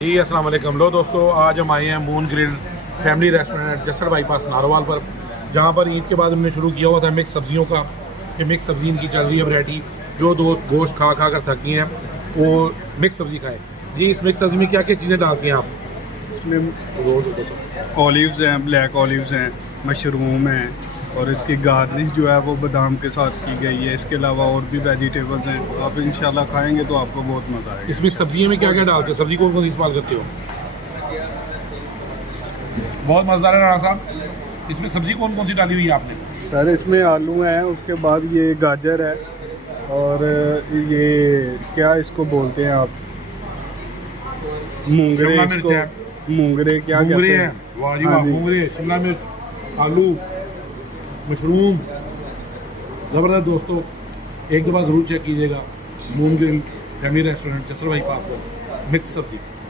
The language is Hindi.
जी अस्सलाम वालेकुम। लो दोस्तों, आज हम आए हैं Moon Grill family restaurant Jassar bypass Narowal पर, जहाँ पर ईद के बाद हमने शुरू किया हुआ था मिक्स सब्जियों का कि मिक्स सब्जी इनकी चल रही है वैरायटी। जो दोस्त गोश्त खा कर थकी हैं वो मिक्स सब्जी खाएं। जी, इस मिक्स सब्जी में क्या क्या चीज़ें डालती हैं आप? इसमें ऑलिव्स हैं, ब्लैक ऑलिव्स हैं, मशरूम हैं और इसकी गार्निश जो है वो बादाम के साथ की गई है। इसके अलावा और भी वेजिटेबल्स हैं, तो आप इंशाल्लाह खाएंगे तो आपको बहुत मज़ा आएगा। इसमें सब्जियों में क्या क्या डालते हो? सब्जी कौन कौन सी इस्तेमाल करते हो? बहुत मज़ेदार है राणा साहब। इसमें सब्जी कौन कौन सी डाली हुई है आपने? सर इसमें आलू हैं, उसके बाद ये गाजर है और ये क्या इसको बोलते हैं आप, मूंगरे। शिमला मिर्च इसको है। मूंगरे क्या मूंगरे कहते हैं। हैं? वाह जी हाँ वाह, जी। मूंगरे, शिमला मिर्च, आलू, मशरूम, ज़बरदस्त दोस्तों। एक दफ़ा ज़रूर चेक कीजिएगा Moon Grill family restaurant Jassar bypass पर मिक्स सब्जी।